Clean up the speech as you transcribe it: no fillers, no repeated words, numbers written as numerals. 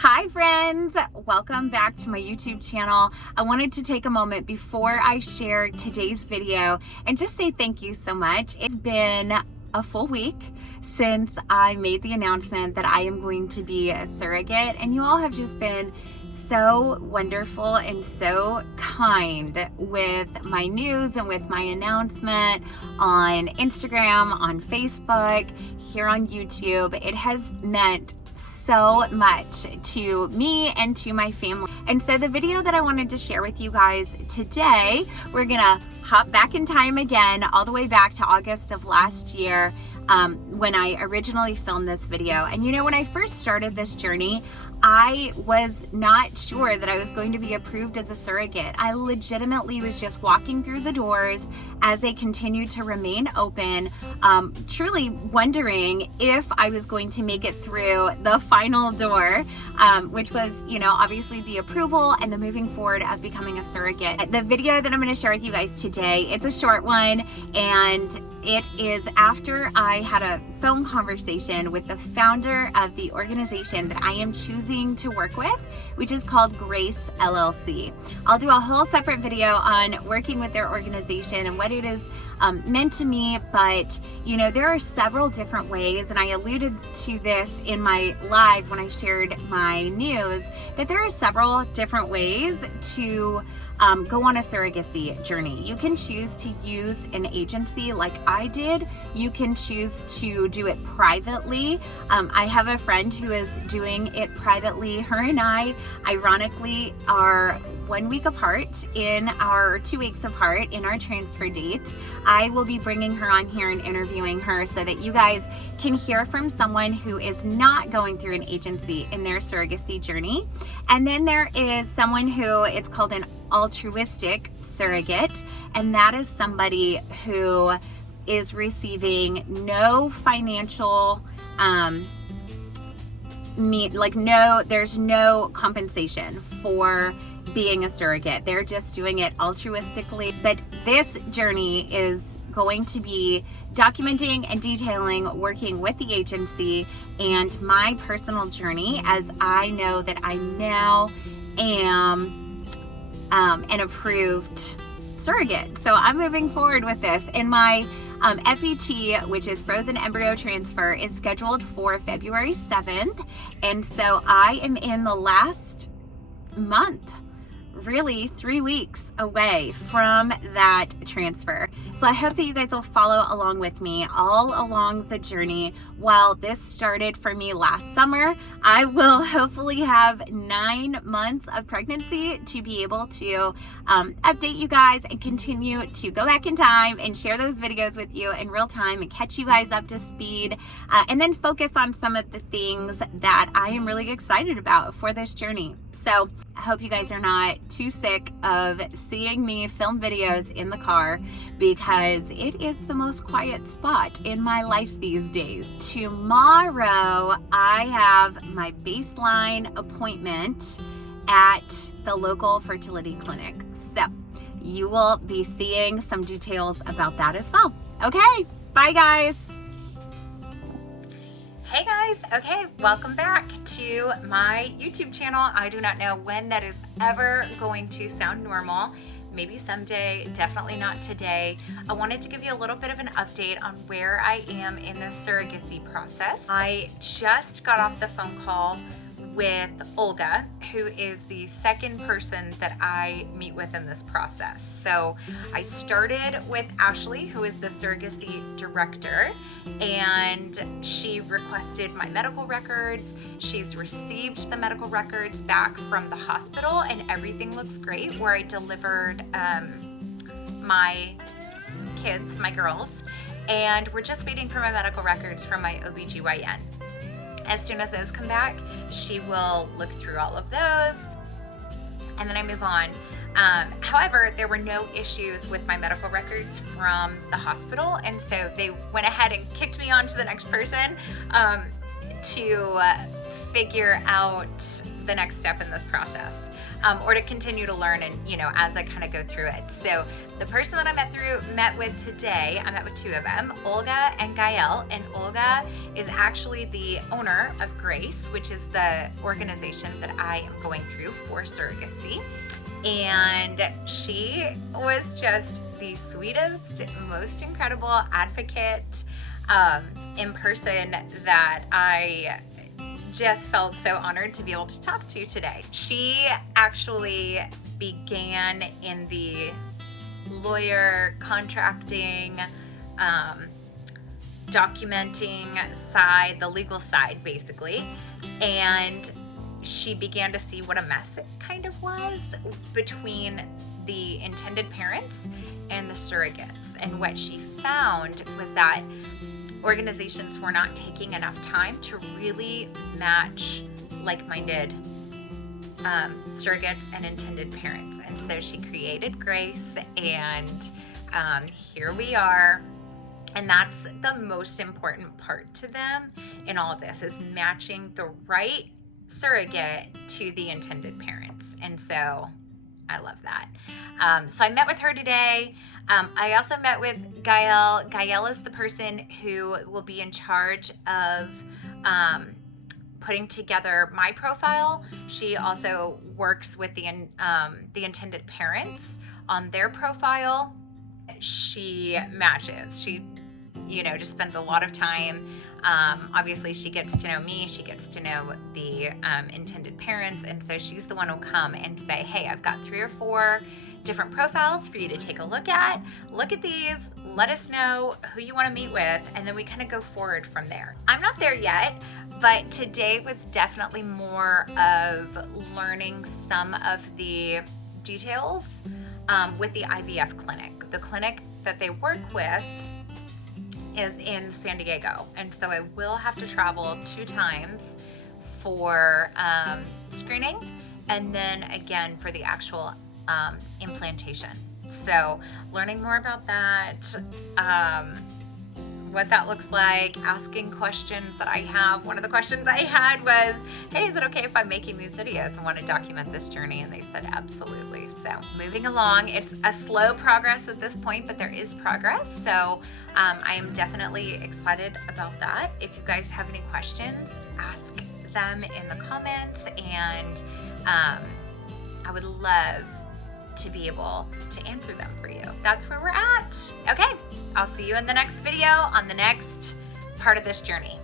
Hi friends, welcome back to my YouTube channel. I wanted to take a moment before I share today's video and just say thank you so much. It's been a full week since I made the announcement that I am going to be a surrogate, and you all have just been so wonderful and so kind with my news and with my announcement on Instagram, on Facebook, here on YouTube. It has meant so much to me and to my family. And so the video that I wanted to share with you guys today, we're gonna hop back in time again, all the way back to August of last year, when I originally filmed this video. And you know, when I first started this journey, I was not sure that I was going to be approved as a surrogate. I legitimately was just walking through the doors as they continued to remain open, truly wondering if I was going to make it through the final door, which was, you know, obviously the approval and the moving forward of becoming a surrogate. The video that I'm going to share with you guys today, it's a short one, and it is after I had a phone conversation with the founder of the organization that I am choosing to work with, which is called Grace LLC. I'll do a whole separate video on working with their organization and what it is meant to me, but you know, there are several different ways, and I alluded to this in my live when I shared my news, that there are several different ways to go on a surrogacy journey. You can choose to use an agency like I did. You can choose to do it privately. I have a friend who is doing it privately. Her and I, ironically, are 1 week apart in our 2 weeks apart in our transfer dates. I will be bringing her on here and interviewing her so that you guys can hear from someone who is not going through an agency in their surrogacy journey. And then there is someone who, it's called an altruistic surrogate, and that is somebody who is receiving no financial there's no compensation for being a surrogate. They're just doing it altruistically. But this journey is going to be documenting and detailing working with the agency and my personal journey, as I know that I now am an approved surrogate. So I'm moving forward with this, and my FET, which is frozen embryo transfer, is scheduled for February 7th. And so I am in the last month, really 3 weeks away from that transfer. So I hope that you guys will follow along with me all along the journey. While this started for me last summer, I will hopefully have 9 months of pregnancy to be able to update you guys and continue to go back in time and share those videos with you in real time and catch you guys up to speed, and then focus on some of the things that I am really excited about for this journey. So I hope you guys are not too sick of seeing me film videos in the car, because it is the most quiet spot in my life these days. Tomorrow I have my baseline appointment at the local fertility clinic. So you will be seeing some details about that as well. Okay, bye guys. Hey guys, okay, welcome back to my YouTube channel. I do not know when that is ever going to sound normal. Maybe someday, definitely not today. I wanted to give you a little bit of an update on where I am in the surrogacy process. I just got off the phone call with Olga, who is the second person that I meet with in this process. So I started with Ashley, who is the surrogacy director, and she requested my medical records. She's received the medical records back from the hospital, and everything looks great, where I delivered my kids, my girls, and we're just waiting for my medical records from my OBGYN. As soon as those come back, she will look through all of those, and then I move on. However, there were no issues with my medical records from the hospital, and so they went ahead and kicked me on to the next person to figure out the next step in this process, or to continue to learn, and as I kind of go through it. So the person that I met with today, I met with two of them, Olga and Gael. And Olga is actually the owner of Grace, which is the organization that I am going through for surrogacy. And she was just the sweetest, most incredible advocate in person that I just felt so honored to be able to talk to today. She actually began in the lawyer, contracting, documenting side, the legal side basically, and she began to see what a mess it kind of was between the intended parents and the surrogates. And what she found was that organizations were not taking enough time to really match like-minded surrogates and intended parents. And so she created Grace, and here we are. And that's the most important part to them in all of this, is matching the right surrogate to the intended parents. And so I love that. So I met with her today. I also met with Gael. Gael is the person who will be in charge of putting together my profile. She also works with the intended parents on their profile. She matches. She just spends a lot of time. Obviously she gets to know me, she gets to know the intended parents, and so she's the one who'll come and say, hey, I've got 3 or 4 different profiles for you to take a look at. Look at these, let us know who you want to meet with, and then we kind of go forward from there. I'm not there yet, but today was definitely more of learning some of the details with the IVF clinic. The clinic that they work with is in San Diego, and so I will have to travel 2 times for screening, and then again for the actual implantation. So learning more about that, what that looks like, asking questions that I have. One of the questions I had was, hey, is it okay if I'm making these videos and want to document this journey? And they said absolutely. So moving along, it's a slow progress at this point, but there is progress. So I am definitely excited about that. If you guys have any questions, ask them in the comments, and I would love to be able to answer them for you. That's where we're at. Okay, I'll see you in the next video on the next part of this journey.